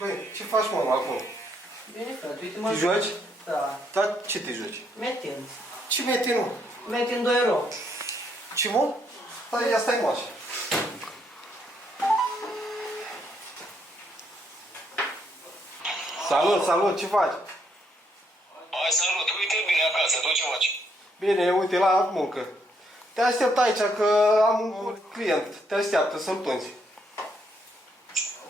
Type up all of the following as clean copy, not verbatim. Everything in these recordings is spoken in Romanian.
Băi, ce faci, mă, acolo? Bine, frate, uite-mă. Te joci? Da. Dar ce te joci? Metin. Ce mete, nu? Metin 2 euro. Ce, mă? Stai, ia stai, mă, așa. Salut, salut, ce faci? Hai, salut, uite bine acasă, tu ce faci? Bine, uite, la muncă. Te aștept aici, că am un client. Te așteaptă să-l tunzi.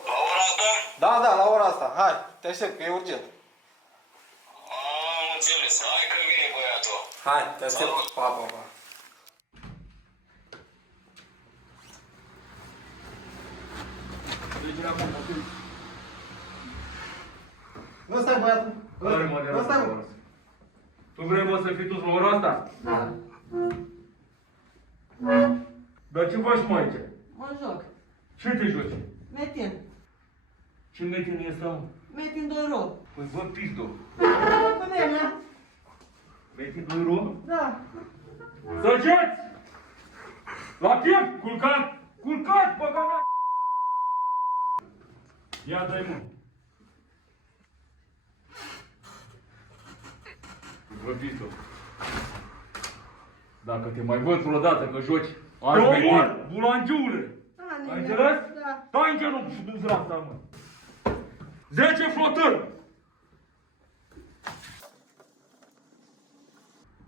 La ora asta? Da, da, la ora asta. Hai, te aștept, că e urgent. Am înțeles, hai că vine băiatul. Hai, te aștept. Pa, pa, pa. Nu stai, băiatul. Nu stai, mă. Tu vrei, mă, să fii tu la ora asta? Da. Dar ce faci, mă, aici? Mă joc. Ce te joci? Metin. Ce metin e ăsta, mă? Metin 2 euro. Păi vă pizdo. Cu nenea. Metin 2 euro? Da. Săgeți! La piept! Culcat! Culcat, băga mea! Ia dai, mă. Vă pizdo. Dacă te mai văd vreodată că joci... Te omor, bulangiule! Da, Ai înțeles? Da. Stai în genunchi și du-ți rasta, mă. 10 flotări!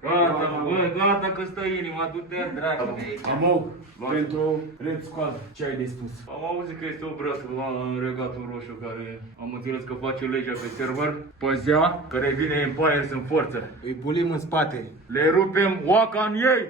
Gata, mă, bă, gata că stă inima, du-te, dragă mea. Amou, pentru Red Squad, ce ai de spus? Am auzit că este o brească la Regatul Roșu care am înțeles că face legea pe server. Păzea, că revine Empire în forță. Îi pulim în spate. Le rupem oaca în ei!